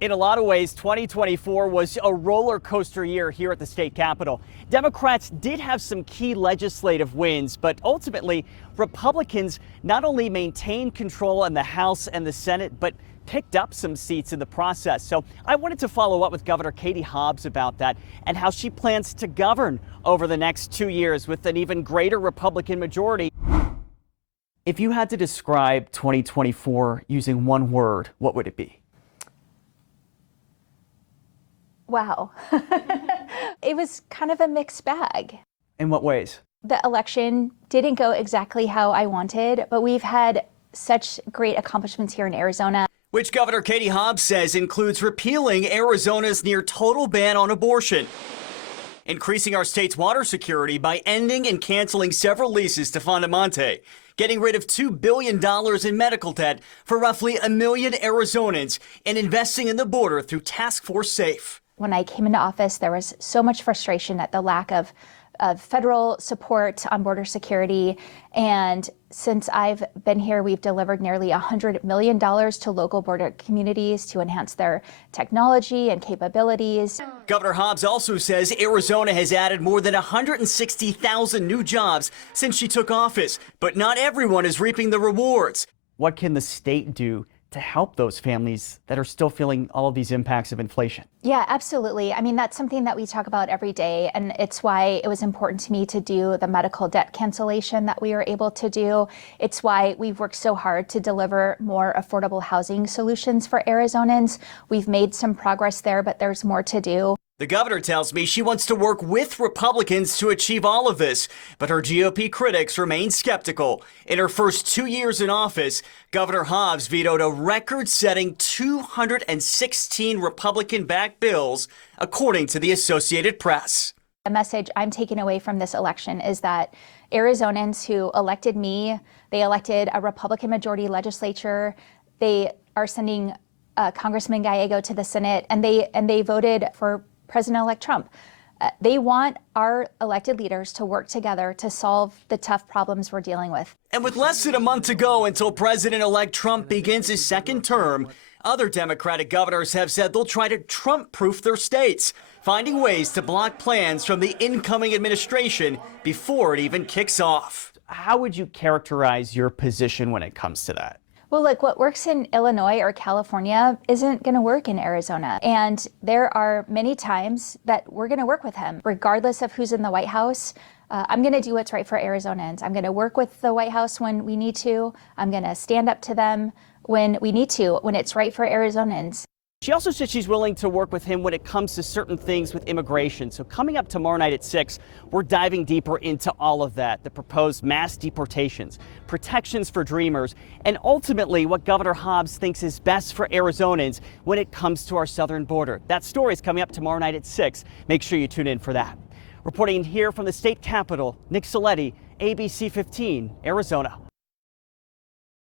In a lot of ways, 2024 was a roller coaster year here at the state capitol. Democrats did have some key legislative wins, but ultimately, Republicans not only maintained control in the House and the Senate, but picked up some seats in the process. So I wanted to follow up with Governor Katie Hobbs about that and how she plans to govern over the next 2 years with an even greater Republican majority. If you had to describe 2024 using one word, what would it be? Wow. It was kind of a mixed bag. In what ways? The election didn't go exactly how I wanted, but we've had such great accomplishments here in Arizona. Which Governor Katie Hobbs says includes repealing Arizona's near total ban on abortion, increasing our state's water security by ending and canceling several leases to Fondamonte, getting rid of $2 billion in medical debt for roughly 1 million Arizonans, and investing in the border through Task Force Safe. When I came into office, there was so much frustration at the lack of federal support on border security. And since I've been here, we've delivered nearly $100 million to local border communities to enhance their technology and capabilities. Governor Hobbs also says Arizona has added more than 160,000 new jobs since she took office, but not everyone is reaping the rewards. What can the state do to help those families that are still feeling all of these impacts of inflation? Yeah, absolutely. I mean, that's something that we talk about every day, and it's why it was important to me to do the medical debt cancellation that we were able to do. It's why we've worked so hard to deliver more affordable housing solutions for Arizonans. We've made some progress there, but there's more to do. The governor tells me she wants to work with Republicans to achieve all of this, but her GOP critics remain skeptical. In her first 2 years in office, Governor Hobbs vetoed a record-setting 216 Republican-backed bills, according to the Associated Press. The message I'm taking away from this election is that Arizonans who elected me, they elected a Republican majority legislature, they are sending Congressman Gallego to the Senate, and they voted for President-elect Trump. They want our elected leaders to work together to solve the tough problems we're dealing with. And with less than a month to go until President-elect Trump begins his second term, other Democratic governors have said they'll try to Trump-proof their states, finding ways to block plans from the incoming administration before it even kicks off. How would you characterize your position when it comes to that? Well, look, what works in Illinois or California isn't going to work in Arizona. And there are many times that we're going to work with him, regardless of who's in the White House. I'm going to do what's right for Arizonans. I'm going to work with the White House when we need to. I'm going to stand up to them when we need to, when it's right for Arizonans. She also said she's willing to work with him when it comes to certain things with immigration. So coming up tomorrow night at 6, we're diving deeper into all of that, the proposed mass deportations, protections for dreamers, and ultimately what Governor Hobbs thinks is best for Arizonans when it comes to our southern border. That story is coming up tomorrow night at 6. Make sure you tune in for that. Reporting here from the state capitol, Nick Ciletti, ABC 15, Arizona.